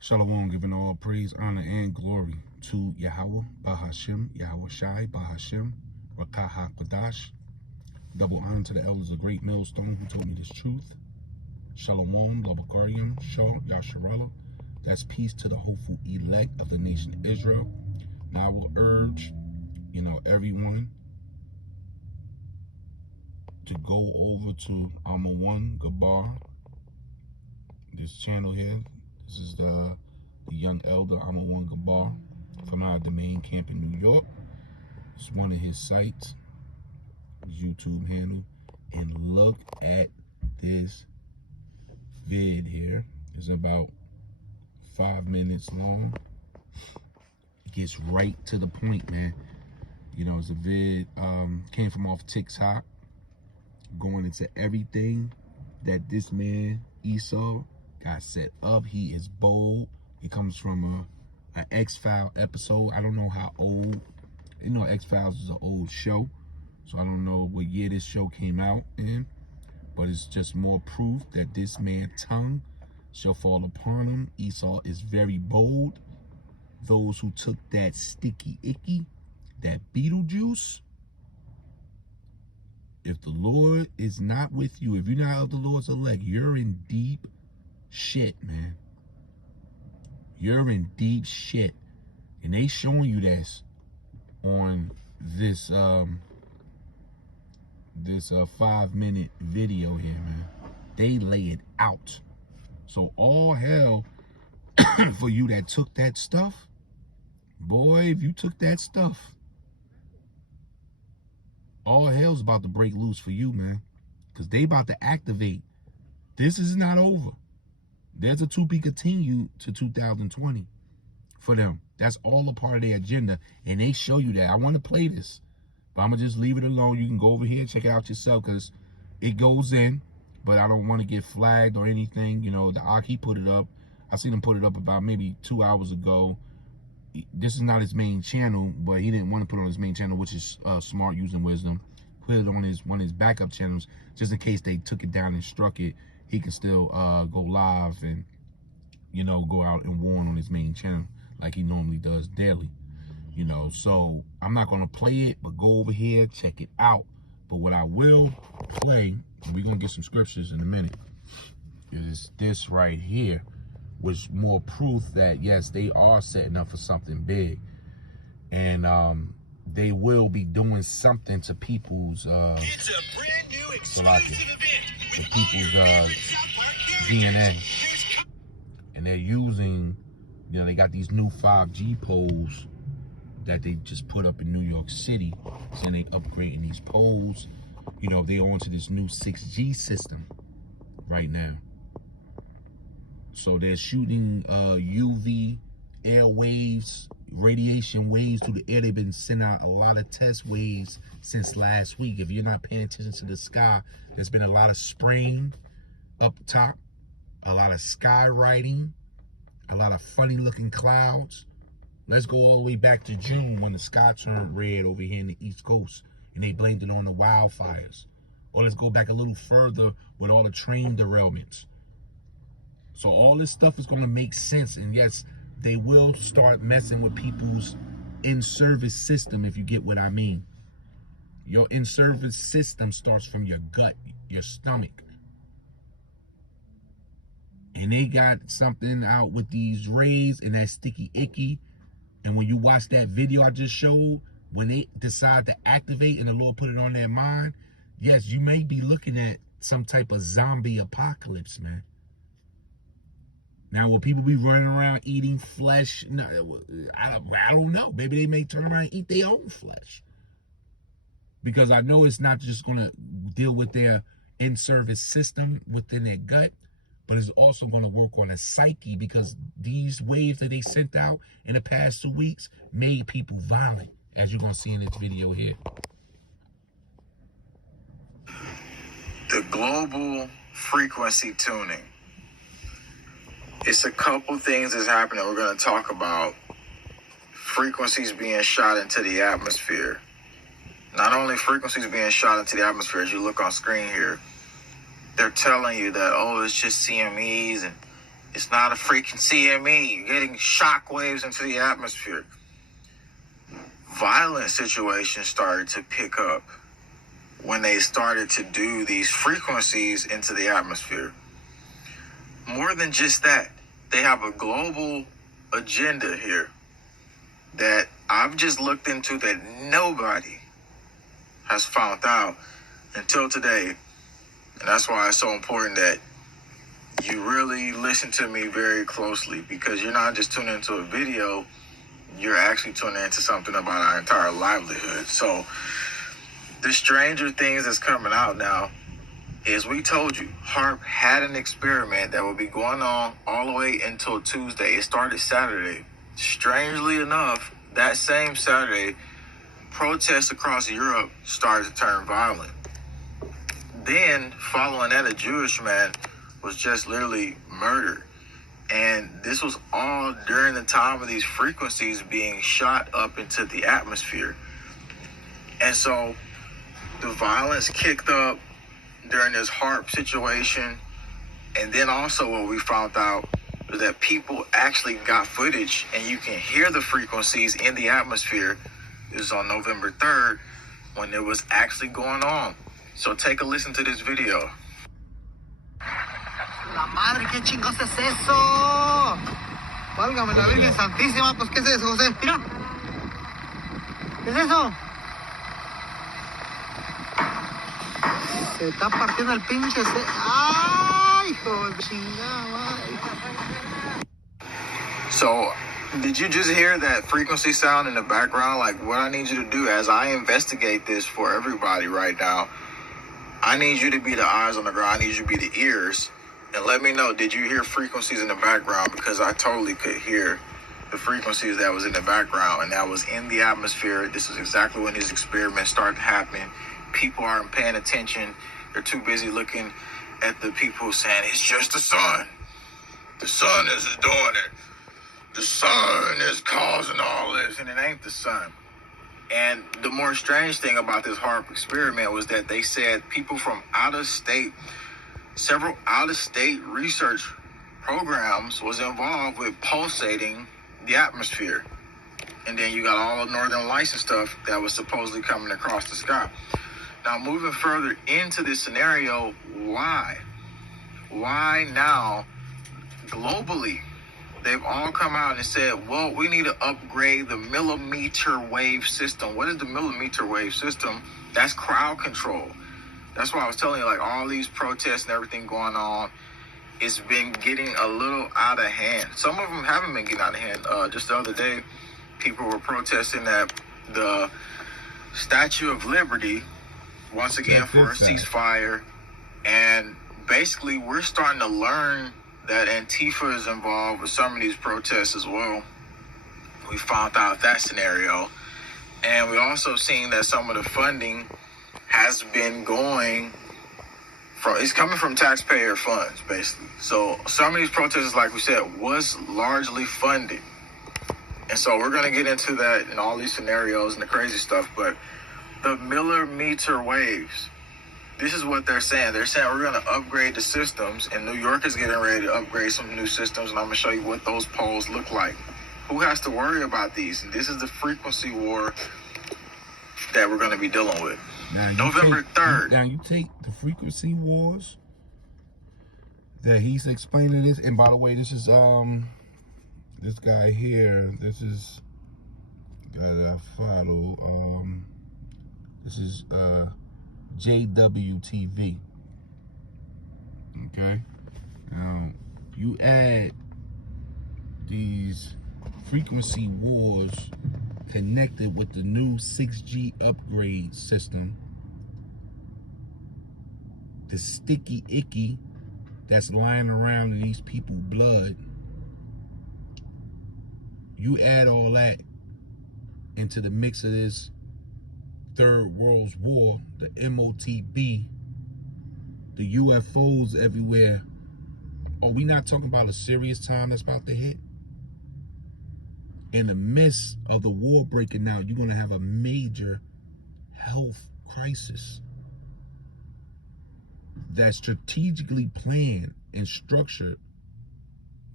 Shalom, giving all praise, honor, and glory to Yahweh, Bahashim, Yahweh Shai, Bahashim, Rakah HaKodash. Double honor to the elders of Great Millstone who told me this truth. Shalom, Labakariam, Shah, Yasharallah. That's peace to the hopeful elect of the nation Israel. Now I will urge, everyone to go over to Alma One Gabar, this channel here. This is the young elder Alma One Gabar from our domain camp in New York. It's one of his sites, his YouTube handle. And look at this vid here. It's about 5 minutes long. It gets right to the point, man. It's a vid, came from off TikTok, going into everything that this man, Esau, got set up. He is bold. He comes from an X-Files episode. I don't know how old. X-Files is an old show, so I don't know what year this show came out in, but it's just more proof that this man's tongue shall fall upon him. Esau is very bold. Those who took that sticky icky, that Beetlejuice, if the Lord is not with you, if you're not of the Lord's elect, you're in deep shit, man. You're in deep shit. And they showing you this on this 5-minute video here, man. They lay it out. So all hell for you that took that stuff. Boy, if you took that stuff, all hell's about to break loose for you, man. Because they about to activate. This is not over. There's a to-be continued to 2020 for them. That's all a part of their agenda. And they show you that. I want to play this, but I'm going to just leave it alone. You can go over here and check it out yourself because it goes in, but I don't want to get flagged or anything. The Aki put it up. I seen him put it up about maybe 2 hours ago. This is not his main channel, but he didn't want to put it on his main channel, which is Smart Using Wisdom. Put it on one of his backup channels, just in case they took it down and struck it. He can still go live and, go out and warn on his main channel like he normally does daily. So I'm not going to play it, but go over here, check it out. But what I will play, we're going to get some scriptures in a minute, is this right here, which more proof that, yes, they are setting up for something big. And they will be doing something to people's it's a brand new exclusive event to people's DNA. And they're using, they got these new 5G poles that they just put up in New York City. So they upgrading these poles. They on to this new 6G system right now. So they're shooting UV air waves, radiation waves through the air. They've been sending out a lot of test waves since last week. If you're not paying attention to the sky, there's been a lot of spraying up top, a lot of skywriting, a lot of funny looking clouds. Let's go all the way back to June when the sky turned red over here in the East Coast and they blamed it on the wildfires. Or let's go back a little further with all the train derailments. So all this stuff is going to make sense. And yes, they will start messing with people's in-service system, if you get what I mean. Your in-service system starts from your gut, your stomach. And they got something out with these rays and that sticky icky. And when you watch that video I just showed, when they decide to activate and the Lord put it on their mind, yes, you may be looking at some type of zombie apocalypse, man. Now, will people be running around eating flesh? No, I don't know. Maybe they may turn around and eat their own flesh. Because I know it's not just going to deal with their in-service system within their gut, but it's also going to work on a psyche, because these waves that they sent out in the past 2 weeks made people violent, as you're going to see in this video here. the global frequency tuning. It's a couple things that's happening we're going to talk about. Frequencies being shot into the atmosphere. Not only frequencies being shot into the atmosphere, as you look on screen here, they're telling you that, oh, it's just CMEs and It's not a freaking CME. You're getting shock waves into the atmosphere. Violent situations started to pick up when they started to do these frequencies into the atmosphere. More than just that, they have a global agenda here that I've just looked into that nobody has found out until today. And that's why it's so important that you really listen to me very closely, because you're not just tuning into a video, you're actually tuning into something about our entire livelihood. So the stranger things that's coming out now is, we told you, HAARP had an experiment that will be going on all the way until Tuesday. It started Saturday. Strangely enough, that same Saturday, protests across Europe started to turn violent. Then, following that, a Jewish man was just literally murdered. And this was all during the time of these frequencies being shot up into the atmosphere. And so the violence kicked up during this HAARP situation. And then also what we found out was that people actually got footage, and you can hear the frequencies in the atmosphere. It was on November 3rd when it was actually going on. So take a listen to this video. La madre, ¿qué chingos es eso? Válgame la Virgen Santísima, pues ¿qué es eso, José? Mira. ¿Qué es eso? Se está partiendo el pinche. ¡Ay, hijo de chingada madre! So, did you just hear that frequency sound in the background? Like, what I need you to do as I investigate this for everybody right now, I need you to be the eyes on the ground. I need you to be the ears. And let me know, did you hear frequencies in the background? Because I totally could hear the frequencies that was in the background, and that was in the atmosphere. This is exactly when these experiments started happening. People aren't paying attention. They're too busy looking at the people saying, it's just the sun. The sun isn't doing it. The sun is causing all this, and it ain't the sun. And the more strange thing about this HAARP experiment was that they said people from out of state, several out-of-state research programs was involved with pulsating the atmosphere. And then you got all the Northern Lights and stuff that was supposedly coming across the sky. Now, moving further into this scenario, why? Why now, globally, they've all come out and said, well, we need to upgrade the millimeter wave system. What is the millimeter wave system? That's crowd control. That's why I was telling you, like, all these protests and everything going on, it's been getting a little out of hand. Some of them haven't been getting out of hand. Just the other day, people were protesting at the Statue of Liberty, once again, for a ceasefire. And basically, we're starting to learn that Antifa is involved with some of these protests as well. We found out that scenario. And we also seen that some of the funding has been going from, it's coming from taxpayer funds, basically. So some of these protests, like we said, was largely funded. And so we're going to get into that and all these scenarios and the crazy stuff. But the millimeter waves, this is what they're saying. They're saying we're going to upgrade the systems, and New York is getting ready to upgrade some new systems, and I'm going to show you what those poles look like. Who has to worry about these? And this is the frequency war that we're going to be dealing with. Now, November 3rd. Now, you take the frequency wars that he's explaining this, and by the way, this is this guy here. This is guy that I follow. This is JWTV. Okay. Now, you add these frequency wars connected with the new 6G upgrade system, the sticky icky that's lying around in these people's blood. You add all that into the mix of this Third World War, the MOTB, the UFOs everywhere. Are we not talking about a serious time that's about to hit? In the midst of the war breaking out, you're going to have a major health crisis that's strategically planned and structured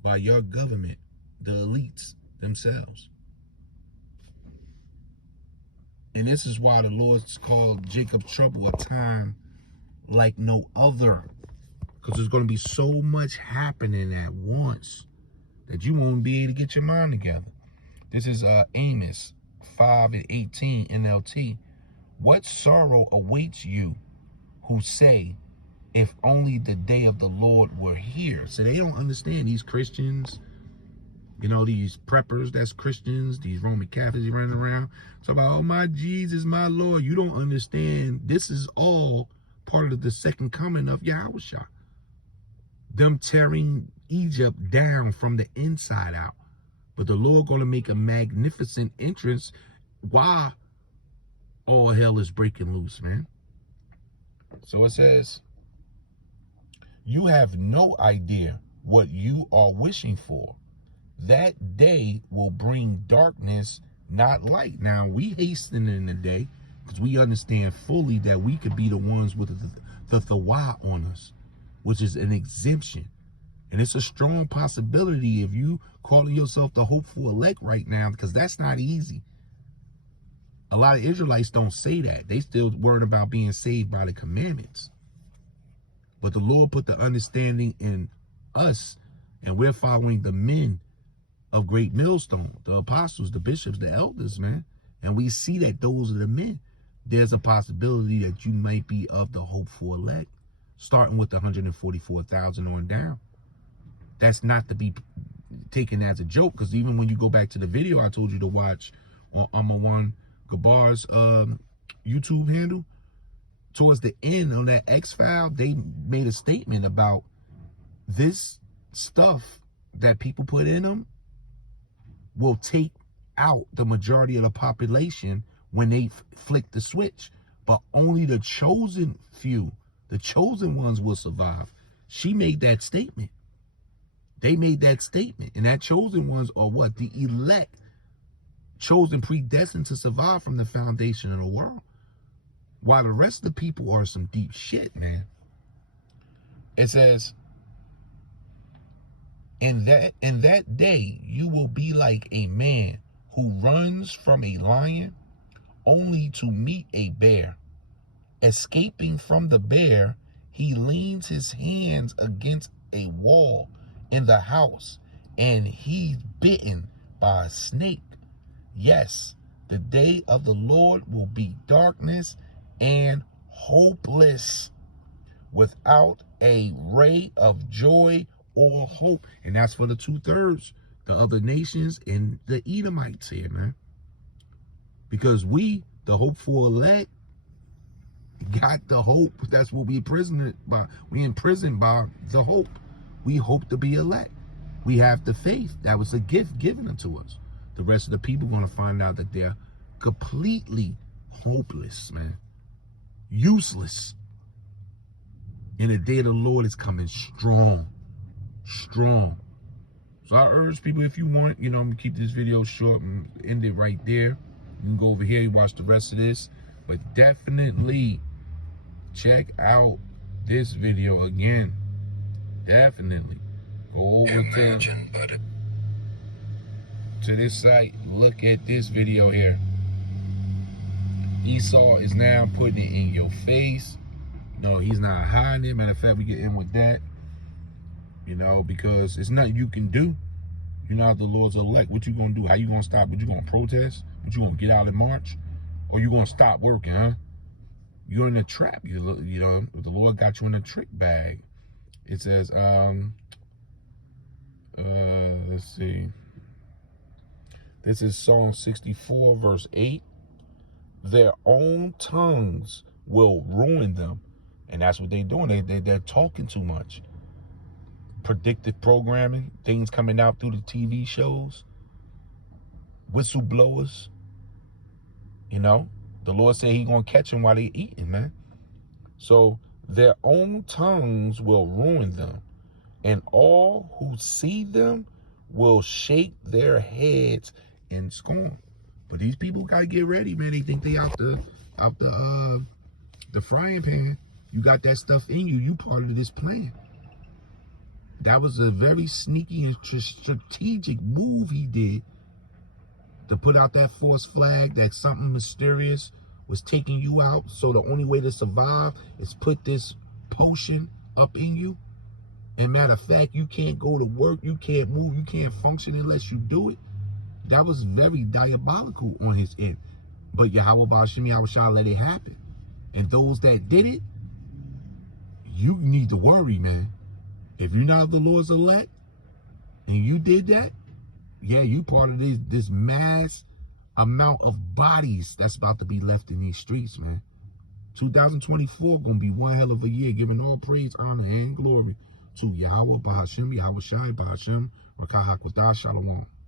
by your government, the elites themselves. And this is why the Lord's called Jacob's trouble a time like no other. Because there's going to be so much happening at once that you won't be able to get your mind together. This is Amos 5:18 NLT. What sorrow awaits you who say, if only the day of the Lord were here? So they don't understand, these Christians, you know, these preppers, that's Christians, these Roman Catholics running around. So about, oh, my Jesus, my Lord. You don't understand. This is all part of the second coming of Yahushua. Them tearing Egypt down from the inside out. But the Lord going to make a magnificent entrance while all hell is breaking loose, man. So it says, you have no idea what you are wishing for. That day will bring darkness, not light. Now, we hasten in the day because we understand fully that we could be the ones with the Thawah on us, which is an exemption. And it's a strong possibility if you calling yourself the hopeful elect right now, because that's not easy. A lot of Israelites don't say that. They still worried about being saved by the commandments. But the Lord put the understanding in us, and we're following the men of Great Millstone, the apostles, the bishops, the elders, man. And we see that those are the men. There's a possibility that you might be of the hopeful elect, starting with the 144,000 on down. That's not to be taken as a joke, because even when you go back to the video I told you to watch on Amawan Gabar's YouTube handle, towards the end on that X-File, they made a statement about this stuff that people put in them will take out the majority of the population when they flick the switch. But only the chosen few, the chosen ones will survive. She made that statement. They made that statement. And that chosen ones are what? The elect, chosen, predestined to survive from the foundation of the world. While the rest of the people are some deep shit, man. It says, in that day, you will be like a man who runs from a lion only to meet a bear. Escaping from the bear, he leans his hands against a wall in the house, and he's bitten by a snake. Yes, the day of the Lord will be darkness and hopeless, without a ray of joy or hope. And that's for the 2/3, the other nations and the Edomites here, man. Because we, the hopeful elect, got the hope. That's what we imprisoned by. We imprisoned by the hope. We hope to be elect. We have the faith. That was a gift given unto us. The rest of the people are going to find out that they're completely hopeless, man. Useless. And the day of the Lord is coming strong. Strong. So I urge people, if you want, you know, I'm going to keep this video short and end it right there. You can go over here and watch the rest of this. But definitely check out this video again. Definitely. Go over to this site. Look at this video here. Esau is now putting it in your face. No, he's not hiding it. Matter of fact, we get in with that. You know, because it's nothing you can do. You're not the Lord's elect. What you gonna do? How you gonna stop? What you gonna protest? What you gonna get out in March? Or you gonna stop working, huh? You're in a trap. You know, the Lord got you in a trick bag. It says, let's see. This is Psalm 64, verse 8. Their own tongues will ruin them. And that's what they're doing. They're talking too much. Predictive programming, things coming out through the TV shows, whistleblowers. You know, the Lord said He's gonna catch them while they eating, man. So their own tongues will ruin them, and all who see them will shake their heads in scorn. But these people gotta get ready, man. They think they out the frying pan. You got that stuff in you. You part of this plan. That was a very sneaky and strategic move he did to put out that false flag that something mysterious was taking you out. So the only way to survive is put this potion up in you. And matter of fact, you can't go to work, you can't move, you can't function unless you do it. That was very diabolical on his end. But Yahweh Ba'ashem Yahweh Shah let it happen. And those that did it, you need to worry, man. If you're not of the Lord's elect and you did that, yeah, you part of this mass amount of bodies that's about to be left in these streets, man. 2024 gonna be one hell of a year, giving all praise, honor, and glory to Yahweh Ba'ashem Yahweh Shai Ba'ashem Rakah HaKodah Shalom.